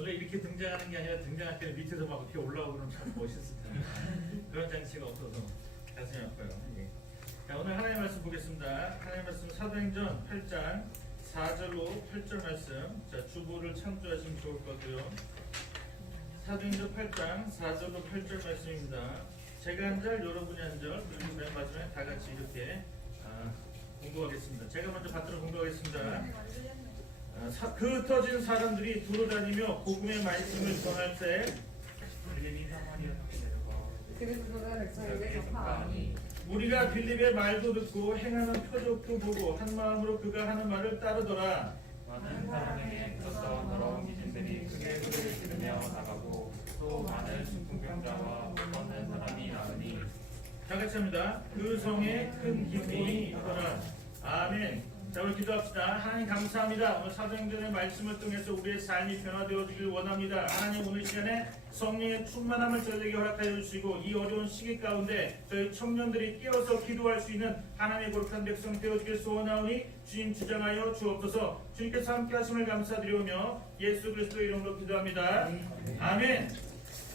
원래 이렇게 등장하는 게 아니라 등장할 때 밑에서 막 이렇게 올라오고 그러면 참 멋있을 텐데 그런 장치가 없어서 가슴이 아파요. 예. 자, 오늘 하나님의 말씀 보겠습니다. 하나님의 말씀 사도행전 8장 4절로 8절 말씀. 자, 주보를 참조하시면 좋을 것 같고요. 사도행전 8장 4절로 8절 말씀입니다. 제가 한 절, 여러분이 한 절, 그리고 맨 마지막에 다 같이 이렇게 공부하겠습니다. 제가 먼저 받들어 공부하겠습니다. 그 흩어진 사람들이 두루 다니며 복음의 말씀을 전할 때 그래서 그가 백성에게 접하니 우리가 빌립의 말도 듣고 행하는 표적도 보고 한 마음으로 그가 하는 말을 따르더라. 많은 사람에게 들었던 더러운 귀신들이 크게 소리를 지르며 나가고 또 많은 중풍병자와 못 걷는 사람이 나으니 다 같이 합니다. 그 성에 큰 기쁨이 있더라. 아멘. 자, 우리 기도합시다. 하나님 감사합니다. 오늘 사도행전의 말씀을 통해서 우리의 삶이 변화되어지길 원합니다. 하나님 오늘 시간에 성령의 충만함을 저희에게 허락하여 주시고 이 어려운 시기 가운데 저희 청년들이 깨어서 기도할 수 있는 하나님의 거룩한 백성 되어주길 소원하오니 주님 주장하여 주옵소서. 주님께서 함께 하심을 감사드리오며 예수 그리스도의 이름으로 기도합니다. 아멘.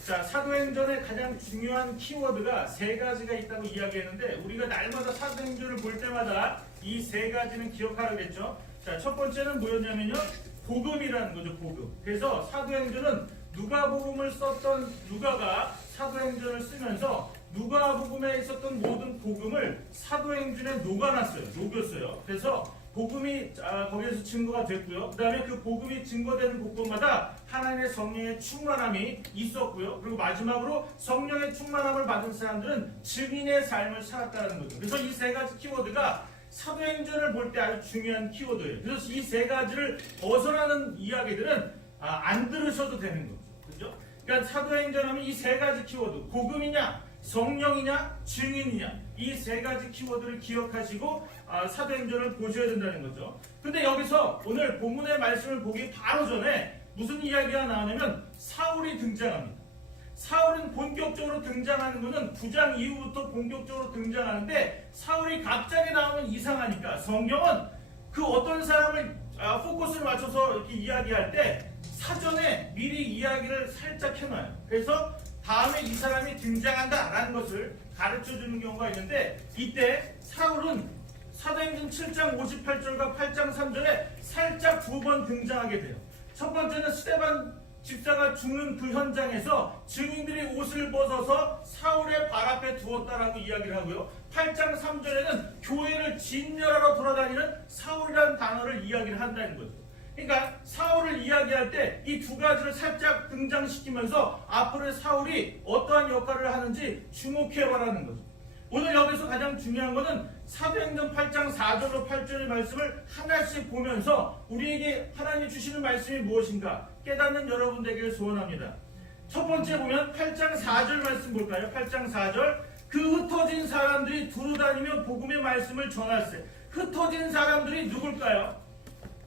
자, 사도행전의 가장 중요한 키워드가 세 가지가 있다고 이야기했는데 우리가 날마다 사도행전을 볼 때마다 이 세 가지는 기억하라고 했죠. 자, 첫 번째는 뭐였냐면요, 복음이라는 거죠. 복음. 그래서 사도행전은 누가복음을 썼던 누가가 사도행전을 쓰면서 누가복음에 있었던 모든 복음을 사도행전에 녹아놨어요. 녹였어요. 그래서 복음이 거기에서 증거가 됐고요. 그 다음에 그 복음이 증거되는 곳곳마다 하나님의 성령의 충만함이 있었고요. 그리고 마지막으로 성령의 충만함을 받은 사람들은 증인의 삶을 살았다는 거죠. 그래서 이 세 가지 키워드가 사도행전을 볼 때 아주 중요한 키워드예요. 그래서 이 세 가지를 벗어나는 이야기들은 안 들으셔도 되는 거죠. 그죠? 그러니까 사도행전 하면 이 세 가지 키워드, 복음이냐, 성령이냐, 증인이냐, 이 세 가지 키워드를 기억하시고 사도행전을 보셔야 된다는 거죠. 근데 여기서 오늘 본문의 말씀을 보기 바로 전에 무슨 이야기가 나오냐면 사울이 등장합니다. 사울은 본격적으로 등장하는 것은 9장 이후부터 본격적으로 등장하는데 사울이 갑자기 나오면 이상하니까 성경은 그 어떤 사람을 포커스를 맞춰서 이렇게 이야기할 때 사전에 미리 이야기를 살짝 해놔요. 그래서 다음에 이 사람이 등장한다라는 것을 가르쳐주는 경우가 있는데 이때 사울은 사도행전 7장 58절과 8장 3절에 살짝 두 번 등장하게 돼요. 첫 번째는 스데반 집사가 죽는 그 현장에서 증인들이 옷을 벗어서 사울의 발 앞에 두었다라고 이야기를 하고요. 8장 3절에는 교회를 진멸하러 돌아다니는 사울이라는 단어를 이야기를 한다는 거죠. 그러니까 사울을 이야기할 때 이 두 가지를 살짝 등장시키면서 앞으로의 사울이 어떠한 역할을 하는지 주목해봐라는 거죠. 오늘 여기서 가장 중요한 것은 사도행전 8장 4절로 8절의 말씀을 하나씩 보면서 우리에게 하나님이 주시는 말씀이 무엇인가 깨닫는 여러분 되기를 소원합니다. 첫 번째 보면 8장 4절 말씀 볼까요? 8장 4절. 그 흩어진 사람들이 두루 다니며 복음의 말씀을 전할세. 흩어진 사람들이 누굴까요?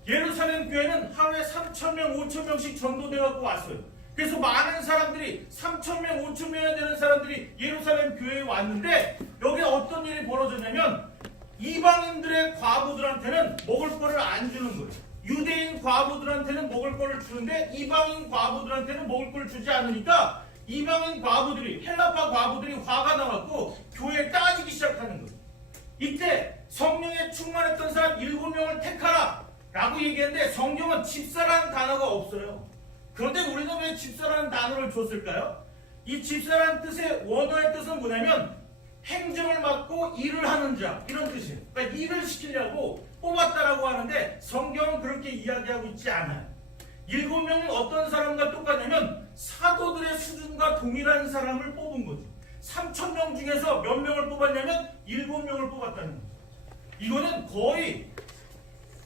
예루살렘 교회는 하루에 3,000명, 5,000명씩 전도되어 왔어요. 그래서 많은 사람들이 3,000명, 5,000명이 되는 사람들이 예루살렘 교회에 왔는데 여기 어떤 일이 벌어졌냐면 이방인들의 과부들한테는 먹을 거를 안 주는 거예요. 유대인 과부들한테는 먹을 거를 주는데 이방인 과부들한테는 먹을 거를 주지 않으니까 이방인 과부들이, 헬라파 과부들이 화가 나갖고 교회에 따지기 시작하는 거예요. 이때 성령에 충만했던 사람 7명을 택하라 라고 얘기했는데 성경은 집사라는 단어가 없어요. 그런데 우리는 왜 집사라는 단어를 줬을까요? 이 집사라는 뜻의 원어의 뜻은 뭐냐면 행정을 맡고 일을 하는 자, 이런 뜻이에요. 그러니까 일을 시키려고 뽑았다라고 하는데 성경은 그렇게 이야기하고 있지 않아요. 7명은 어떤 사람과 똑같냐면 사도들의 수준과 동일한 사람을 뽑은 거죠. 3,000명 중에서 몇 명을 뽑았냐면 7명을 뽑았다는 거죠. 이거는 거의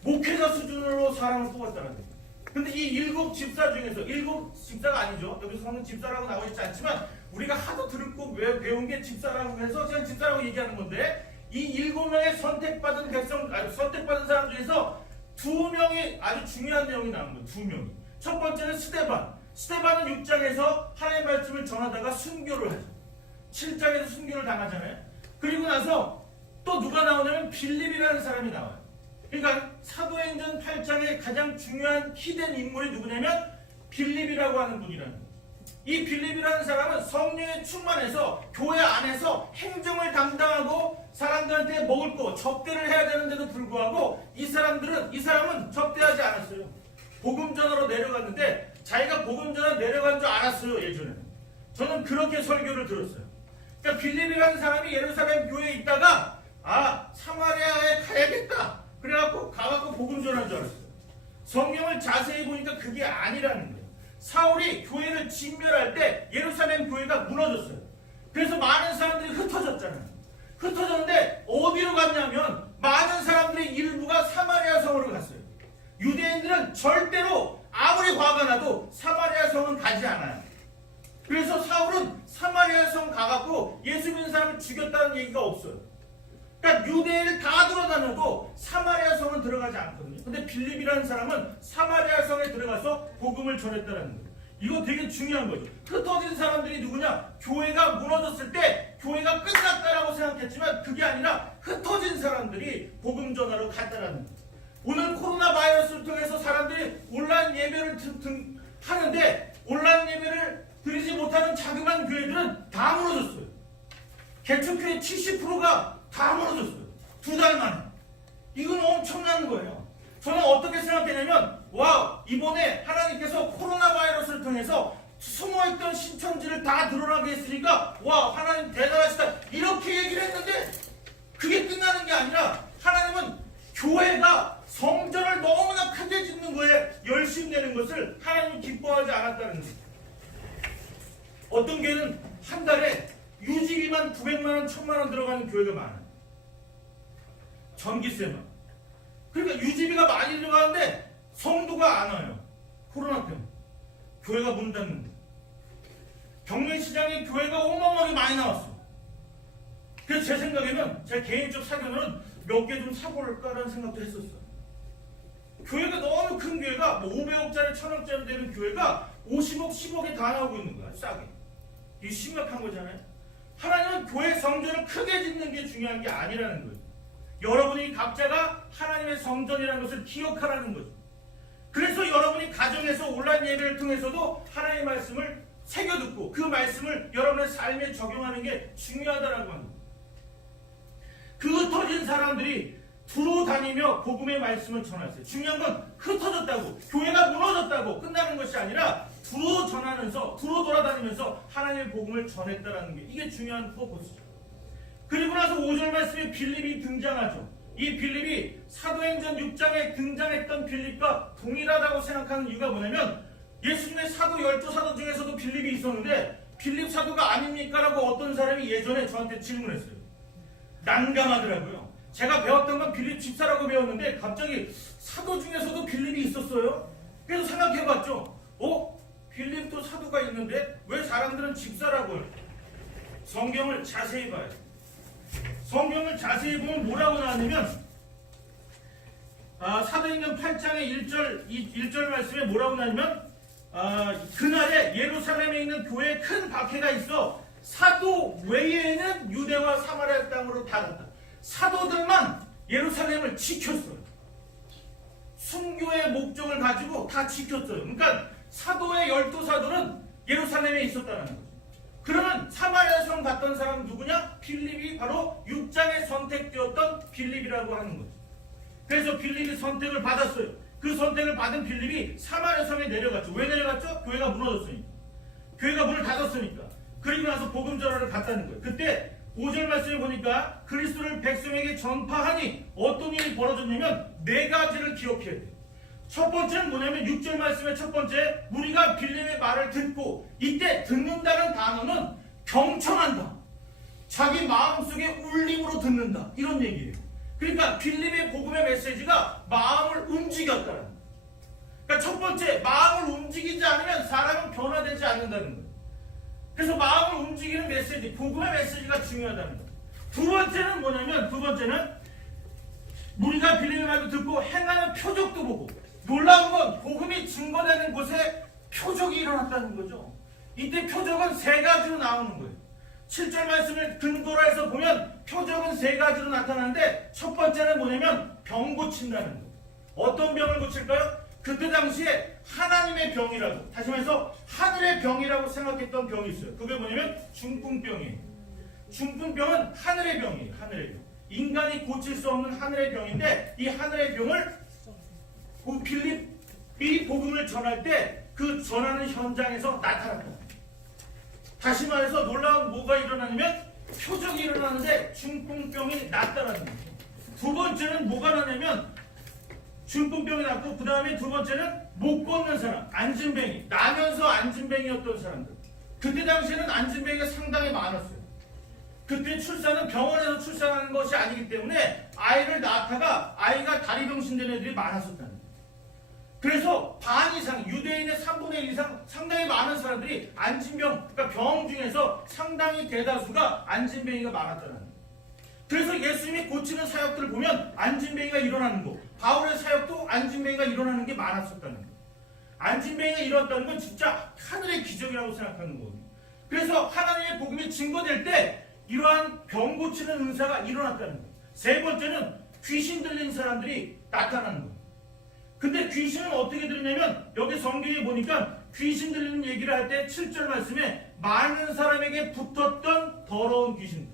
목회자 수준으로 사람을 뽑았다는 거예요. 근데 이 7 집사 중에서 7 집사가 아니죠. 여기서 성경 집사라고 나와 있지 않지만 우리가 하도 들었고 배운 게 집사라고 해서 그냥 집사라고 얘기하는 건데 이 7명의 선택받은 백성, 선택받은 사람 중에서 2명이 아주 중요한 내용이 나오는 거예요. 2명이. 첫 번째는 스데반. 스데반은 6장에서 하나님의 말씀을 전하다가 순교를 하죠. 7장에서 순교를 당하잖아요. 그리고 나서 또 누가 나오냐면 빌립이라는 사람이 나와요. 그러니까 사도행전 8장의 가장 중요한 키된 인물이 누구냐면 빌립이라고 하는 분이라는 거예요. 이 빌립이라는 사람은 성령에 충만해서 교회 안에서 행정을 담당하고 사람들한테 먹을 거 접대를 해야 되는데도 불구하고 이 사람은 접대하지 않았어요. 복음 전하러 내려갔는데 자기가 복음 전하러 내려간 줄 알았어요. 예전에는. 저는 그렇게 설교를 들었어요. 그러니까 빌립이라는 사람이 예루살렘 교회에 있다가 사마리아에 가야겠다. 그래갖고 가갖고 복음 전한 줄 알았어요. 성경을 자세히 보니까 그게 아니라는 거예요. 사울이 교회를 진멸할 때 예루살렘 교회가 무너졌어요. 그래서 많은 사람들이 흩어졌잖아요. 흩어졌는데 어디로 갔냐면 많은 사람들의 일부가 사마리아 성으로 갔어요. 유대인들은 절대로 아무리 화가 나도 사마리아 성은 가지 않아요. 그래서 사울은 사마리아 성 가갖고 예수 믿는 사람을 죽였다는 얘기가 없어요. 그러니까 유대인을 다 돌아다녀도 사마리아 성은 들어가지 않거든요. 근데 빌립이라는 사람은 사마리아 성에 들어가서 복음을 전했다는 거예요. 이거 되게 중요한 거죠. 흩어진 사람들이 누구냐? 교회가 무너졌을 때 교회가 끝났다라고 생각했지만 그게 아니라 흩어진 사람들이 복음 전하러 갔다라는 거예요. 오늘 코로나 바이러스를 통해서 사람들이 온라인 예배를 하는데 온라인 예배를 드리지 못하는 자그마한 교회들은 다 무너졌어요. 개척교회 70%가 다 무너졌어요. 2달 만에. 이건 엄청난 거예요. 저는 어떻게 생각했냐면 이번에 하나님께서 코로나 바이러스를 통해서 숨어있던 신천지를 다 드러나게 했으니까 하나님 대단하시다 이렇게 얘기를 했는데 그게 끝나는 게 아니라 하나님은 교회가 성전을 너무나 크게 짓는 거에 열심히 내는 것을 하나님은 기뻐하지 않았다는 거예요. 어떤 교회는 한 달에 유지비만 900만 원, 1000만 원 들어가는 교회가 많아요. 전기세만. 그러니까 유지비가 많이 들어가는데 성도가 안 와요. 코로나 때문에. 교회가 문 닫는 거예요. 경매시장에 교회가 어마어마하게 많이 나왔어. 그래서 제 생각에는 제 개인적 사견은 몇 개 좀 사볼까라는 생각도 했었어요. 교회가 너무 큰 교회가 500억짜리 1000억짜리 되는 교회가 50억 10억에 다 나오고 있는 거야. 싸게. 이게 심각한 거잖아요. 하나님은 교회 성전을 크게 짓는 게 중요한 게 아니라는 거예요. 여러분이 각자가 하나님의 성전이라는 것을 기억하라는 거죠. 그래서 여러분이 가정에서 온라인 예배를 통해서도 하나님의 말씀을 새겨듣고 그 말씀을 여러분의 삶에 적용하는 게 중요하다라고 합니다. 그 흩어진 사람들이 두루 다니며 복음의 말씀을 전했어요. 중요한 건 흩어졌다고 교회가 무너졌다고 끝나는 것이 아니라 두루 전하면서 두루 돌아다니면서 하나님의 복음을 전했다라는 게 이게 중요한 포커스죠. 그리고 나서 5절 말씀에 빌립이 등장하죠. 이 빌립이 사도행전 6장에 등장했던 빌립과 동일하다고 생각하는 이유가 뭐냐면 예수님의 사도 12사도 중에서도 빌립이 있었는데 빌립 사도가 아닙니까? 라고 어떤 사람이 예전에 저한테 질문했어요. 난감하더라고요. 제가 배웠던 건 빌립 집사라고 배웠는데 갑자기 사도 중에서도 빌립이 있었어요. 그래서 생각해봤죠. 빌립도 사도가 있는데 왜 사람들은 집사라고 해요? 성경을 자세히 봐요. 성경을 자세히 보면 뭐라고 나왔냐면 사도행전 8장의 1절 말씀에 뭐라고 나왔냐면 그날에 예루살렘에 있는 교회에 큰 박해가 있어 사도 외에는 유대와 사마리아 땅으로 다 갔다. 사도들만 예루살렘을 지켰어요. 순교의 목적을 가지고 다 지켰어요. 그러니까 사도의 12사도는 예루살렘에 있었다는 거죠. 그러면 사마리아 성 갔던 사람 누구냐? 빌립이 바로 6장에 선택되었던 빌립이라고 하는 거죠. 그래서 빌립이 선택을 받았어요. 그 선택을 받은 빌립이 사마리아 성에 내려갔죠. 왜 내려갔죠? 교회가 무너졌으니까. 교회가 문을 닫았으니까. 그리고 나서 복음 전하러 갔다는 거예요. 그때 5절 말씀에 보니까 그리스도를 백성에게 전파하니 어떤 일이 벌어졌냐면 4가지를 기억해야 돼요. 첫 번째는 뭐냐면 6절 말씀의 첫 번째, 우리가 빌립의 말을 듣고, 이때 듣는다는 단어는 경청한다. 자기 마음속에 울림으로 듣는다. 이런 얘기예요. 그러니까 빌립의 복음의 메시지가 마음을 움직였다는 거예요. 그러니까 첫 번째, 마음을 움직이지 않으면 사람은 변화되지 않는다는 거예요. 그래서 마음을 움직이는 메시지, 복음의 메시지가 중요하다는 거예요. 두 번째는 뭐냐면, 우리가 빌립의 말도 듣고 행하는 표적도 보고, 놀라운 건 복음이 증거되는 곳에 표적이 일어났다는 거죠. 이때 표적은 3가지로 나오는 거예요. 7절 말씀을 근거로 해서 보면 표적은 3가지로 나타나는데 첫 번째는 뭐냐면 병 고친다는 거예요. 어떤 병을 고칠까요? 그때 당시에 하나님의 병이라고, 다시 말해서 하늘의 병이라고 생각했던 병이 있어요. 그게 뭐냐면 중풍병이에요. 중풍병은 하늘의 병이에요. 하늘의 병. 인간이 고칠 수 없는 하늘의 병인데, 이 하늘의 병을 그 필립이 복음을 전할 때 그 전하는 현장에서 나타났다. 다시 말해서 놀라운 뭐가 일어나냐면 표적이 일어나는데 중풍병이 낫다라는 거예요. 두 번째는 뭐가 나냐면 중풍병이 낫고, 그 다음에 두 번째는 못 걷는 사람, 안진뱅이, 나면서 안진뱅이였던 사람들. 그때 당시에는 안진뱅이가 상당히 많았어요. 그때 출산은 병원에서 출산하는 것이 아니기 때문에 아이를 낳다가 아이가 다리 병신되는 애들이 많았었다는 거예요. 그래서 반 이상, 유대인의 3분의 1 이상 상당히 많은 사람들이 안진병, 그러니까 병 중에서 상당히 대다수가 안진뱅이가 많았다는 거예요. 그래서 예수님이 고치는 사역들을 보면 안진뱅이가 일어나는 거, 바울의 사역도 안진뱅이가 일어나는 게 많았었다는 거예요. 안진뱅이가 일어났다는 건 진짜 하늘의 기적이라고 생각하는 거거든요. 그래서 하나님의 복음이 증거될 때 이러한 병 고치는 은사가 일어났다는 거예요. 세 번째는 귀신 들린 사람들이 나타나는 거예요. 근데 귀신은 어떻게 들리냐면 여기 성경에 보니까 귀신 들리는 얘기를 할 때 7절 말씀에 많은 사람에게 붙었던 더러운 귀신.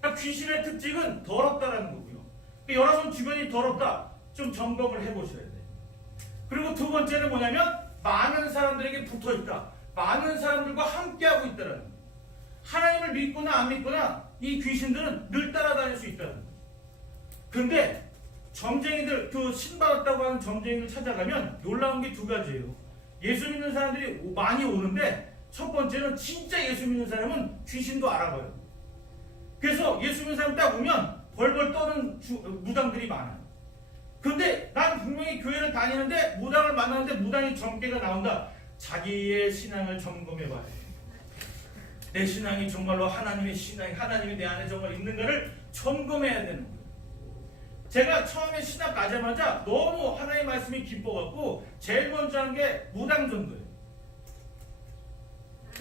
그러니까 귀신의 특징은 더럽다라는 거고요. 그러니까 여러분 주변이 더럽다, 좀 점검을 해보셔야 돼요. 그리고 두 번째는 뭐냐면 많은 사람들에게 붙어있다, 많은 사람들과 함께하고 있다라는 거예요. 하나님을 믿거나 안 믿거나 이 귀신들은 늘 따라다닐 수 있다는 거예요. 근데 점쟁이들, 그 신받았다고 하는 점쟁이를 찾아가면 놀라운 게 두 가지예요. 예수 믿는 사람들이 많이 오는데, 첫 번째는 진짜 예수 믿는 사람은 귀신도 알아봐요. 그래서 예수 믿는 사람 딱 오면 벌벌 떠는 무당들이 많아요. 근데 난 분명히 교회를 다니는데 무당을 만나는데 무당이 점괘가 나온다. 자기의 신앙을 점검해봐야 돼. 내 신앙이 정말로 하나님의 신앙이, 하나님이 내 안에 정말 있는가를 점검해야 되는 거예요. 제가 처음에 신학 가자마자 너무 하나님의 말씀이 기뻐갖고 제일 먼저 한 게 무당 전도예요.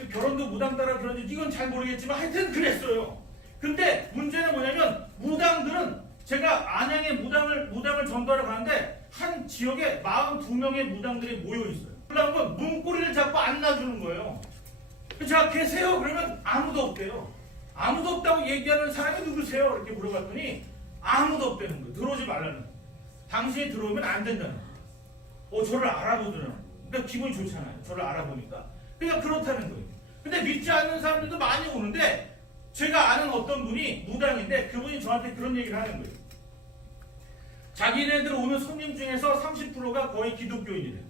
결혼도 무당 따라 그런지 이건 잘 모르겠지만 하여튼 그랬어요. 근데 문제는 뭐냐면 무당들은, 제가 안양에 무당을 전도하러 가는데 한 지역에 42명의 무당들이 모여 있어요. 놀라운 건 문고리를 잡고 안 놔주는 거예요. 자, 계세요? 그러면 아무도 없대요. 아무도 없다고 얘기하는 사람이 누구세요? 이렇게 물어봤더니 아무도 없다는 거예요. 들어오지 말라는 거예요. 당신이 들어오면 안 된다는 거예요. 저를 알아보더라고요. 그러니까 기분이 좋잖아요. 저를 알아보니까. 그러니까 그렇다는 거예요. 근데 믿지 않는 사람들도 많이 오는데, 제가 아는 어떤 분이 무당인데 그분이 저한테 그런 얘기를 하는 거예요. 자기네들 오는 손님 중에서 30%가 거의 기독교인이래요.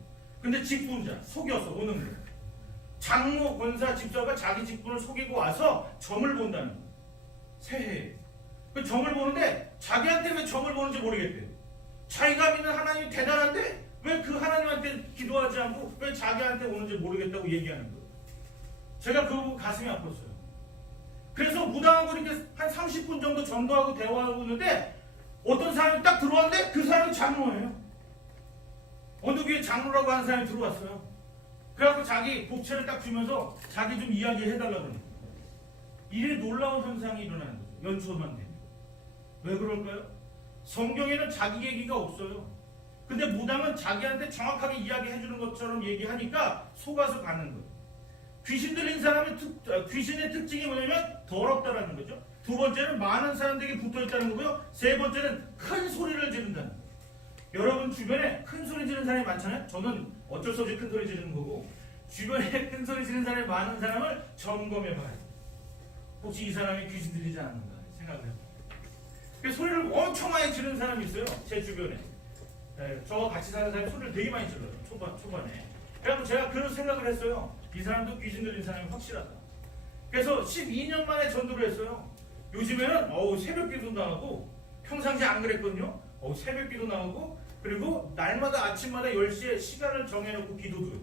근데 직분자, 속여서 오는 거예요. 장로, 권사, 집사가 자기 직분을 속이고 와서 점을 본다는 거예요. 새해에. 그 점을 보는데 자기한테 왜 점을 보는지 모르겠대요. 자기가 믿는 하나님이 대단한데 왜 그 하나님한테 기도하지 않고 왜 자기한테 오는지 모르겠다고 얘기하는 거예요. 제가 그 부분 가슴이 아팠어요. 그래서 무당하고 이렇게 한 30분 정도 전도하고 대화하고 있는데 어떤 사람이 딱 들어왔는데 그 사람이 장로예요. 어느 교회 장로라고 하는 사람이 들어왔어요. 그래갖고 자기 복채를 딱 주면서 자기 좀 이야기해달라고 그러는 거예요. 이래 놀라운 현상이 일어나는 거죠. 연초만 되면. 왜 그럴까요? 성경에는 자기 얘기가 없어요. 근데 무당은 자기한테 정확하게 이야기해주는 것처럼 얘기하니까 속아서 가는 거예요. 귀신 들린 사람의 귀신의 특징이 뭐냐면 더럽다라는 거죠. 두 번째는 많은 사람들에게 붙어있다는 거고요. 세 번째는 큰 소리를 지른다는 거예요. 여러분 주변에 큰 소리 지르는 사람이 많잖아요. 저는 어쩔 수 없이 큰 소리 지르는 거고, 주변에 큰 소리 지르는 사람이 많은 사람을 점검해봐야 돼요. 혹시 이 사람이 귀신 들리지 않는가 생각해요. 소리를 엄청 많이 지르는 사람이 있어요. 제 주변에. 저와 같이 사는 사람이 소리를 되게 많이 질러요. 초반에. 그래서 제가 그런 생각을 했어요. 이 사람도 귀신 들린 사람이 확실하다. 그래서 12년 만에 전도를 했어요. 요즘에는 새벽 기도도 나오고, 평상시에 안 그랬거든요. 새벽 기도 나오고, 그리고 날마다 아침마다 10시에 시간을 정해놓고 기도도 해요.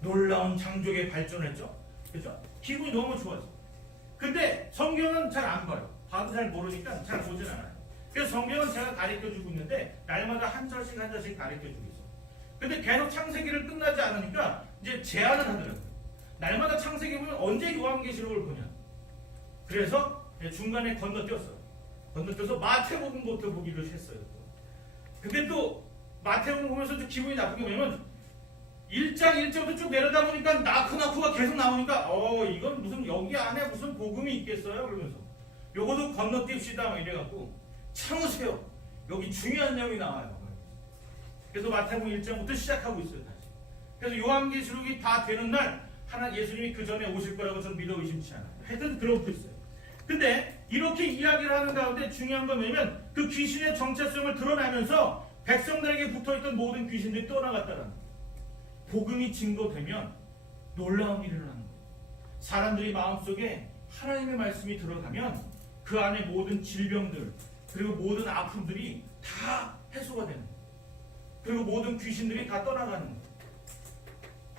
놀라운 장족의 발전했죠. 그죠? 기분이 너무 좋아서. 근데 성경은 잘 안 봐요. 봐도 잘 모르니까 잘 보진 않아요. 그래서 성경은 제가 가르쳐주고 있는데 날마다 한 절씩 가르쳐주고 있어요. 근데 계속 창세기를 끝나지 않으니까 이제 제안을 하더라고요. 날마다 창세기 보면 언제 요한계시록을 보냐. 그래서 중간에 건너뛰었어요. 건너뛰어서 마태복음부터 보기로 했어요. 근데 또 마태복음 보면서 좀 기분이 나쁜 게 뭐냐면 1장 1절부터 쭉 내려다 보니까 나쿠가 계속 나오니까 이건 무슨 여기 안에 무슨 복음이 있겠어요? 그러면서 요거도 건너뛰읍시다 막 이래갖고 참으세요. 여기 중요한 내용이 나와요. 그래서 마태복음 1장부터 시작하고 있어요. 다시. 그래서 요한계시록이 다 되는 날 예수님이 그 전에 오실 거라고 저는 믿어 의심치 않아요. 하여튼 그러고 있어요. 근데 이렇게 이야기를 하는 가운데 중요한 건 뭐냐면 그 귀신의 정체성을 드러나면서 백성들에게 붙어있던 모든 귀신들이 떠나갔다는 거예요. 복음이 증거되면 놀라운 일이 일어나는 거예요. 사람들이 마음속에 하나님의 말씀이 들어가면 그 안에 모든 질병들 그리고 모든 아픔들이 다 해소가 되는 거예요. 그리고 모든 귀신들이 다 떠나가는 거예요.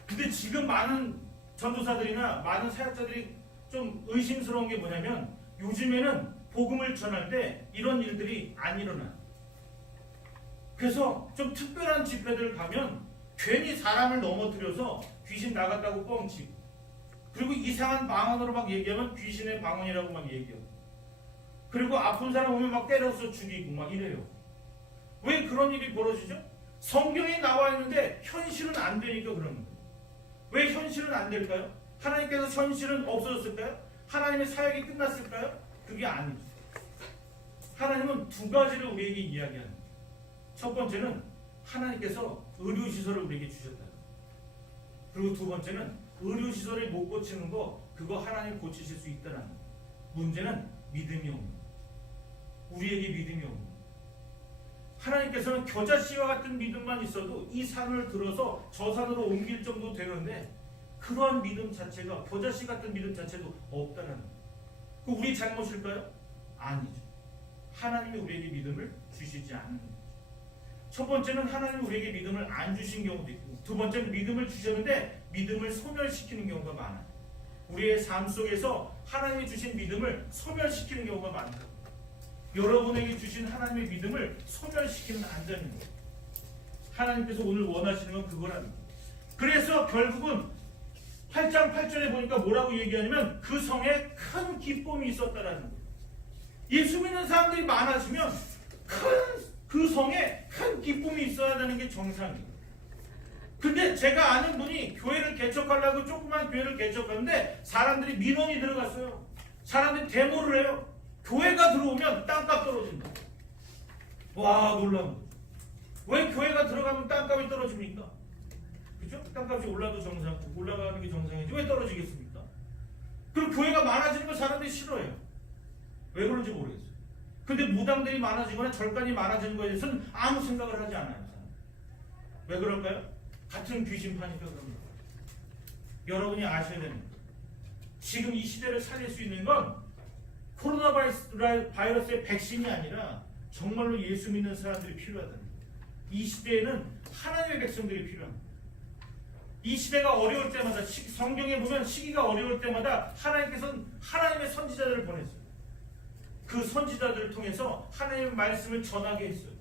근데 지금 많은 전도사들이나 많은 사역자들이 좀 의심스러운 게 뭐냐면 요즘에는 복음을 전할 때 이런 일들이 안 일어나요. 그래서 좀 특별한 집회들 가면 괜히 사람을 넘어뜨려서 귀신 나갔다고 뻥치고 그리고 이상한 방언으로 막 얘기하면 귀신의 방언이라고 막 얘기하고 그리고 아픈 사람 오면 막 때려서 죽이고 막 이래요. 왜 그런 일이 벌어지죠? 성경에 나와 있는데 현실은 안 되니까 그런 거예요. 왜 현실은 안 될까요? 하나님께서 현실은 없어졌을까요? 하나님의 사역이 끝났을까요? 그게 아니죠. 하나님은 두 가지를 우리에게 이야기하는 거예요. 첫 번째는 하나님께서 의료시설을 우리에게 주셨다. 그리고 두 번째는 의료시설이 못 고치는 거 그거 하나님 고치실 수 있다는 거예요. 문제는 믿음이 없는 거예요. 우리에게 믿음이 없는 거예요. 하나님께서는 겨자씨와 같은 믿음만 있어도 이 산을 들어서 저 산으로 옮길 정도 되는데 그러한 믿음 자체가 겨자씨 같은 믿음 자체도 없다는 거예요. 그 우리 잘못일까요? 아니죠. 하나님이 우리에게 믿음을 주시지 않는 거죠. 첫 번째는 하나님이 우리에게 믿음을 안 주신 경우도 있고 두 번째는 믿음을 주셨는데 믿음을 소멸시키는 경우가 많아요. 우리의 삶 속에서 하나님이 주신 믿음을 소멸시키는 경우가 많다. 여러분에게 주신 하나님의 믿음을 소멸시키면 안 되는 거예요. 하나님께서 오늘 원하시는 건 그거랍니다. 그래서 결국은 8장 8절에 보니까 뭐라고 얘기하냐면 그 성에 큰 기쁨이 있었다라는 거예요. 예수 믿는 사람들이 많아지면 그 성에 큰 기쁨이 있어야 되는 게 정상이에요. 근데 제가 아는 분이 교회를 개척하려고 조그만 교회를 개척하는데 사람들이 민원이 들어갔어요. 사람들이 데모를 해요. 교회가 들어오면 땅값 떨어진다. 와, 놀라운 거죠. 왜 교회가 들어가면 땅값이 떨어집니까? 그죠? 땅값이 올라가는 게 정상이지 왜 떨어지겠습니까? 그리고 교회가 많아지는 걸 사람들이 싫어해요. 왜 그런지 모르겠어요. 근데 무당들이 많아지거나 절간이 많아지는 거에 대해서는 아무 생각을 하지 않아요. 왜 그럴까요? 같은 귀신파니까 그럽니다. 여러분이 아셔야 됩니다. 지금 이 시대를 살릴 수 있는 건 코로나 바이러스의 백신이 아니라 정말로 예수 믿는 사람들이 필요하다는 거예요. 이 시대에는 하나님의 백성들이 필요합니다. 이 시대가 어려울 때마다 성경에 보면 시기가 어려울 때마다 하나님께서는 하나님의 선지자들을 보냈어요. 그 선지자들을 통해서 하나님의 말씀을 전하게 했어요.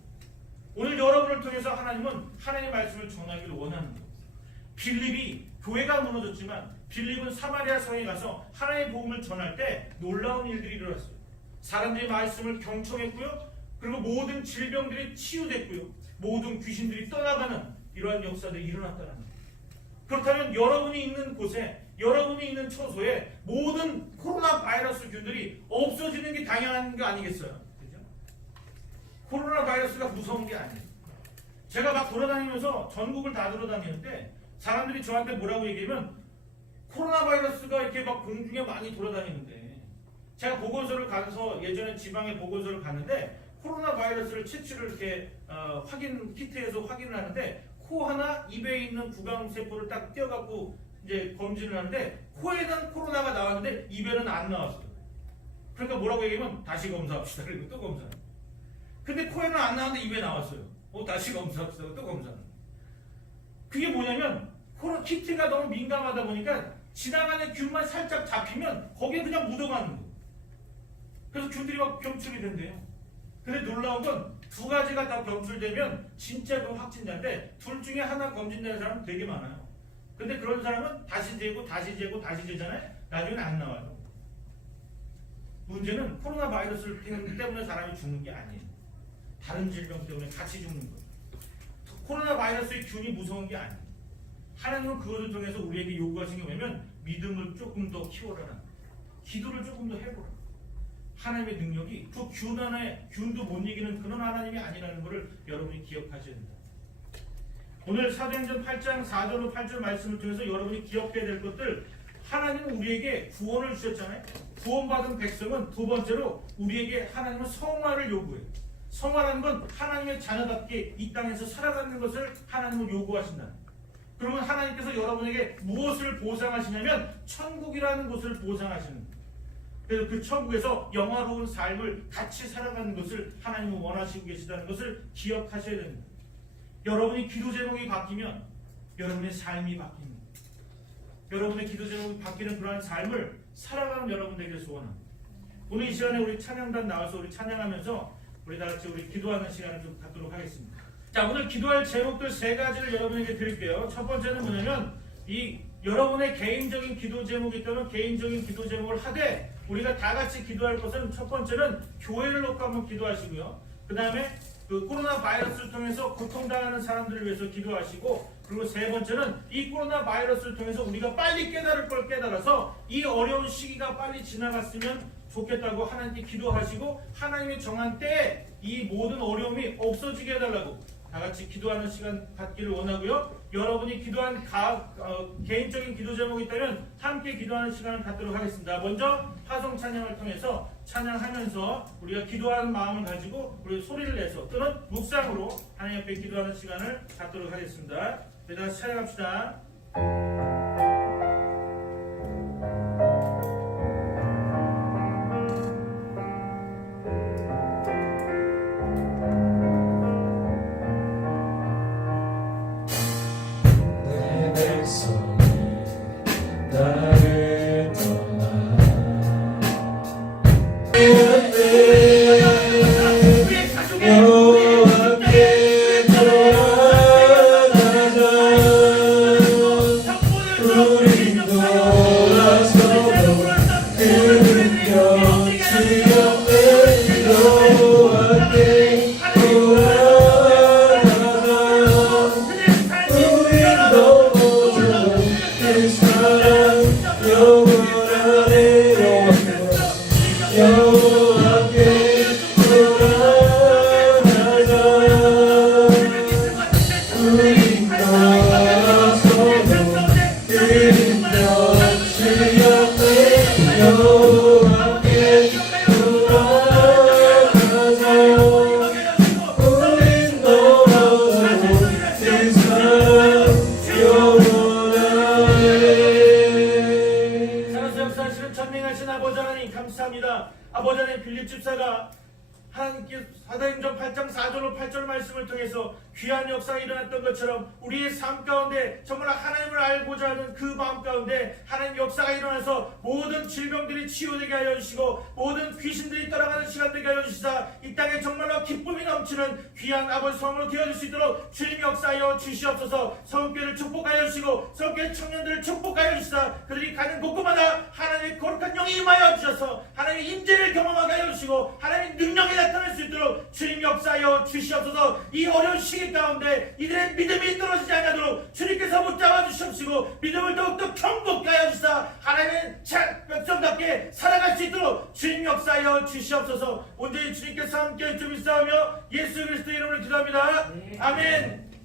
오늘 여러분을 통해서 하나님은 하나님의 말씀을 전하기를 원하는 거예요. 빌립이 교회가 무너졌지만 빌립은 사마리아 성에 가서 하나님의 복음을 전할 때 놀라운 일들이 일어났어요. 사람들이 말씀을 경청했고요. 그리고 모든 질병들이 치유됐고요. 모든 귀신들이 떠나가는 이러한 역사들이 일어났다는 거예요. 그렇다면 여러분이 있는 곳에 여러분이 있는 처소에 모든 코로나 바이러스 균들이 없어지는 게 당연한 거 아니겠어요? 그죠? 코로나 바이러스가 무서운 게 아니에요. 제가 막 돌아다니면서 전국을 다 돌아다니는데 사람들이 저한테 뭐라고 얘기하면 코로나 바이러스가 이렇게 막 공중에 많이 돌아다니는데 제가 보건소를 가서 예전에 지방에 보건소를 갔는데 코로나 바이러스를 채취를 이렇게 확인 키트에서 확인을 하는데 코 하나 입에 있는 구강세포를 딱 떼어갖고 이제 검진을 하는데 코에는 코로나가 나왔는데 입에는 안 나왔어요. 그러니까 뭐라고 얘기하면 다시 검사합시다. 그리고 또 검사. 근데 코에는 안 나왔는데 입에 나왔어요. 다시 검사합시다. 또 검사. 그게 뭐냐면 코로나 키트가 너무 민감하다 보니까 지나가는 균만 살짝 잡히면 거기에 그냥 묻어가는 거예요. 그래서 균들이 막 병출이 된대요. 근데 놀라운 건 두 가지가 다 병출되면 진짜 그 확진자인데 둘 중에 하나 검진되는 사람은 되게 많아요. 근데 그런 사람은 다시 재고 다시 재고 다시 재잖아요. 나중에는 안 나와요. 문제는 코로나 바이러스 때문에 사람이 죽는 게 아니에요. 다른 질병 때문에 같이 죽는 거예요. 코로나 바이러스의 균이 무서운 게 아니에요. 하나님은 그것을 통해서 우리에게 요구하신 게 뭐냐면 믿음을 조금 더 키워라, 기도를 조금 더 해보라. 하나님의 능력이 그 균도 못 이기는 그런 하나님이 아니라는 것을 여러분이 기억하셔야 된다. 오늘 사도행전 8장 4절로 8절 말씀을 통해서 여러분이 기억해야 될 것들, 하나님은 우리에게 구원을 주셨잖아요. 구원받은 백성은 두 번째로 우리에게 하나님은 성화를 요구해요. 성화라는 건 하나님의 자녀답게 이 땅에서 살아가는 것을 하나님은 요구하신다. 그러면 하나님께서 여러분에게 무엇을 보상하시냐면 천국이라는 것을 보상하시는 거예요. 그래서 그 천국에서 영화로운 삶을 같이 살아가는 것을 하나님은 원하시고 계시다는 것을 기억하셔야 됩니다. 여러분이 기도 제목이 바뀌면 여러분의 삶이 바뀝니다. 여러분의 기도 제목이 바뀌는 그러한 삶을 살아가는 여러분들에게 소원합니다. 오늘 이 시간에 우리 찬양단 나와서 우리 찬양하면서 우리 다 같이 우리 기도하는 시간을 좀 갖도록 하겠습니다. 자, 오늘 기도할 제목들 세 가지를 여러분에게 드릴게요. 첫 번째는 뭐냐면 이 여러분의 개인적인 기도 제목이 있다면 개인적인 기도 제목을 하되 우리가 다 같이 기도할 것은 첫 번째는 교회를 놓고 한번 기도하시고요. 그 다음에 그 코로나 바이러스를 통해서 고통당하는 사람들을 위해서 기도하시고, 그리고 세 번째는 이 코로나 바이러스를 통해서 우리가 빨리 깨달을 걸 깨달아서 이 어려운 시기가 빨리 지나갔으면 좋겠다고 하나님께 기도하시고, 하나님의 정한 때에 이 모든 어려움이 없어지게 해달라고 다 같이 기도하는 시간 갖기를 원하고요. 여러분이 기도한 개인적인 기도 제목이 있다면 함께 기도하는 시간을 갖도록 하겠습니다. 먼저 화성 찬양을 통해서 찬양하면서 우리가 기도하는 마음을 가지고 우리 소리를 내서 또는 묵상으로 하나님 앞에 기도하는 시간을 갖도록 하겠습니다. 다시 찬양합시다. 감사합니다. 아버지 하나님, 빌립 집사가 하나님께 사도행전 8장 4절로 8절 말씀을 통해서 귀한 역사가 일어났던 것처럼 우리의 삶 가운데 정말 하나님을 알고자 하는 그 마음 가운데 하나님 역사가 일어나서 모든 질병들이 치유되게 하여 주시고 모든 귀신들이 떠나가는 시간 되게 하여 주시사 이 땅에 정말로 기쁨이 넘치는 귀한 아버지 성으로 되어줄 수 있도록 주님 역사하여 주시옵소서. 성교회를 축복하여 주시고 성교회 청년들을 축복하여 주시사 그들이 가는 곳곳마다 하나님의 거룩한 영이 임하여 주셔서 하나님의 임재를 경험하게 하여 주시고 하나님의 능력이 나타날 수 있도록 주님 역사하여 주시옵소서. 이 어려운 시기 가운데 이들의 믿음이 떨어지지 않도록 주님께서 붙잡아 주시옵시고 믿음을 더욱더 경복케 하여 주시사 하나님의 백성답게 살아갈 수 있도록 주님 역사하여 주시옵소서. 온전히 주님께서 함께 주님싸우며 예수 그리스도 이름으로 기도합니다. 아멘.